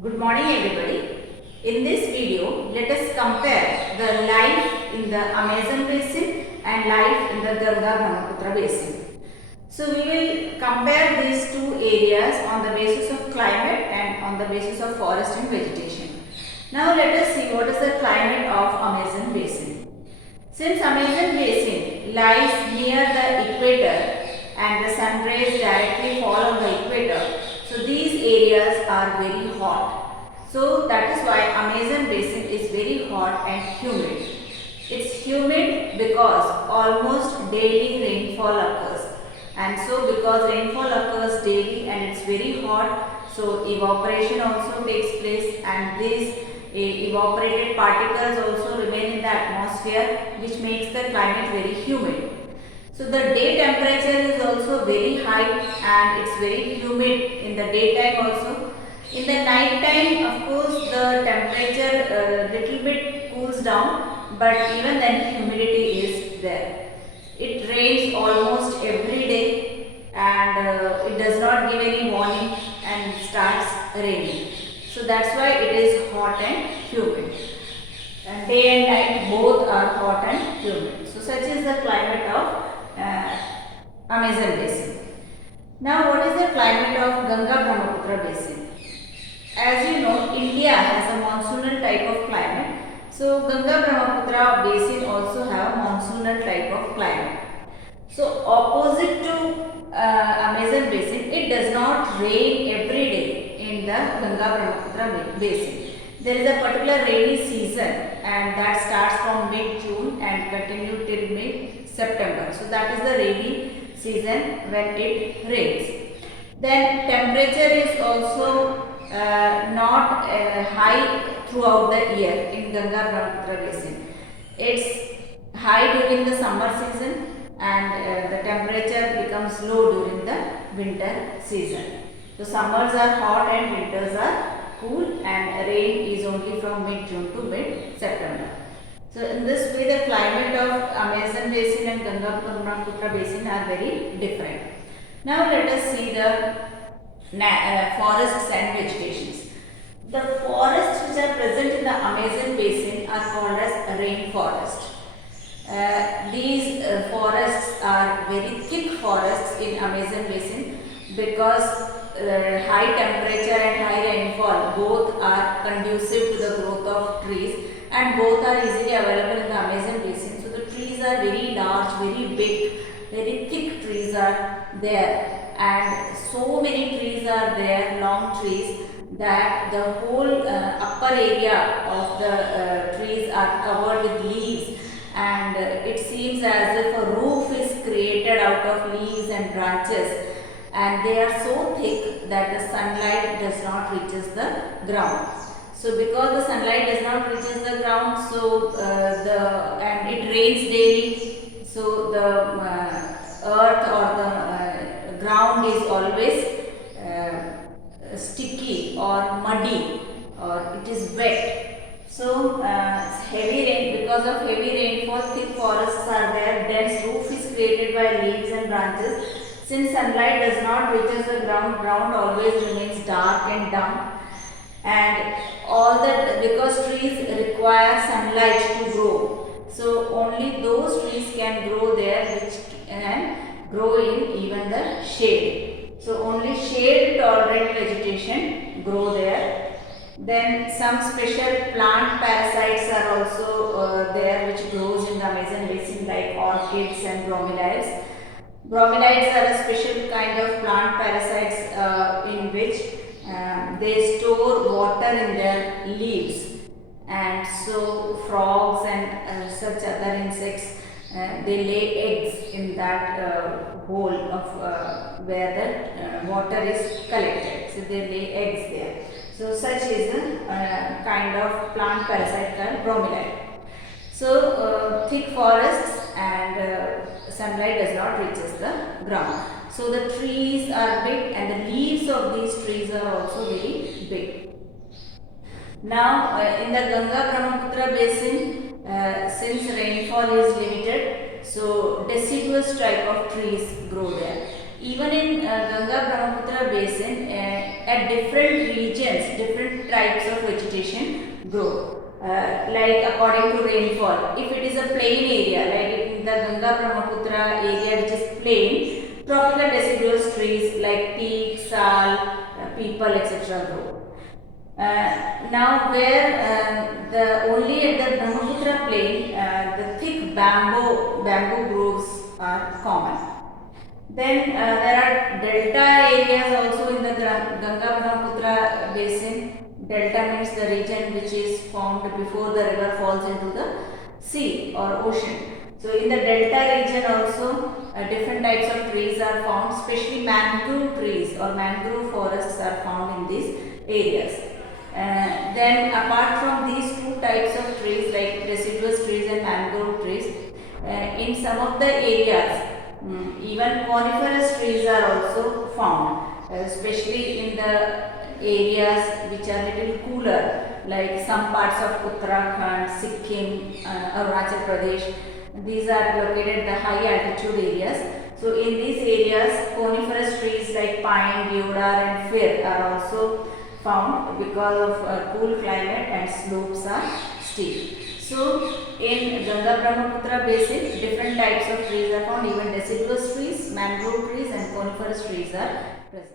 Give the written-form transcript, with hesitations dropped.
Good morning everybody. In this video, let us compare the life in the Amazon basin and life in the Ganga-Brahmaputra basin. So we will compare these two areas on the basis of climate and on the basis of forest and vegetation. Now let us see what is the climate of Amazon basin. Since Amazon basin lies near the equator and the sun rays directly fall on the equator, so these areas are very hot. So that is why Amazon basin is very hot and humid. It's humid because almost daily rainfall occurs. And so because rainfall occurs daily and it's very hot, so evaporation also takes place, and these evaporated particles also remain in the atmosphere, which makes the climate very humid. So the day temperature is also very high and it's very humid in the daytime also. In the night time, of course, the temperature little bit cools down, but even then humidity is there. It rains almost every day, and it does not give any warning and it starts raining. So that's why it is hot and humid. And day and night both are hot and humid. So such is the climate of Amazon basin. Now what is the climate of Ganga-Brahmaputra basin? As you know, India has a monsoonal type of climate. So Ganga-Brahmaputra basin also have a monsoonal type of climate. So opposite to Amazon basin, it does not rain every day in the Ganga-Brahmaputra basin. There is a particular rainy season, and that starts from mid-June and continues till mid-September. So that is the rainy season when it rains. Then temperature is also not high throughout the year in Ganga-Brahmaputra basin. It's high during the summer season, and the temperature becomes low during the winter season. So summers are hot and winters are cool, and rain is only from mid-June to mid-September. So in this way, the climate of Amazon basin and Ganga-Brahmaputra basin are very different. Now let us see the forests and vegetations. The forests which are present in the Amazon basin are called as rainforest. These forests are very thick forests in Amazon basin because high temperature and high rainfall both are conducive to the growth of trees, and both are easily available in the Amazon basin. So the trees are very large, very big, very thick trees are there, and so many trees are there, long trees, that the whole upper area of the trees are covered with leaves, and it seems as if a roof is created out of leaves and branches, and they are so thick that the sunlight does not reaches the ground. So because the sunlight does not reaches the ground, so and it rains daily, so the earth or the ground is always sticky or muddy, or it is wet. So heavy rain, because of heavy rainfall, thick forests are there, dense roof is created by leaves and branches. Since sunlight does not reach the ground, ground always remains dark and damp, and all that because trees require sunlight to grow. So only those trees can grow there which can grow in even the shade. So only shade tolerant vegetation grow there. Then some special plant parasites are also there which grows in the Amazon basin, like orchids and bromeliads. Bromeliads are a special kind of plant parasites in which they store water in their leaves, and so frogs and such other insects they lay eggs in that hole of where the water is collected. So they lay eggs there. So such is a kind of plant parasite called bromeliad. So thick forests and sunlight does not reaches the ground. So the trees are big, and the leaves of these trees are also very big. Now in the Ganga-Brahmaputra basin, since rainfall is limited, so deciduous type of trees grow there. even in Ganga Brahmaputra basin, at different regions, different types of vegetation grow. Like according to rainfall, if it is a plain area, like in the Ganga Brahmaputra area which is plain, tropical deciduous trees like teak, sal, peepal, etc. grow. Now where the only at the Brahmaputra plain, the thick bamboo groves are common. Then there are delta areas also in the Ganga Brahmaputra basin. Delta means the region which is formed before the river falls into the sea or ocean. So in the delta region also different types of trees are found, especially mangrove trees or mangrove forests are found in these areas. Then apart from these two types of trees like deciduous trees and mangrove trees, in some of the areas even coniferous trees are also found, especially in the areas which are little cooler, like some parts of Uttarakhand, Sikkim, Arunachal Pradesh. These are located in the high altitude areas. So in these areas, coniferous trees like pine, deodar and fir are also found because of cool climate and slopes are steep. So in Ganga Brahmaputra basin, different types of trees are found, even deciduous trees, mangrove trees and coniferous trees are present.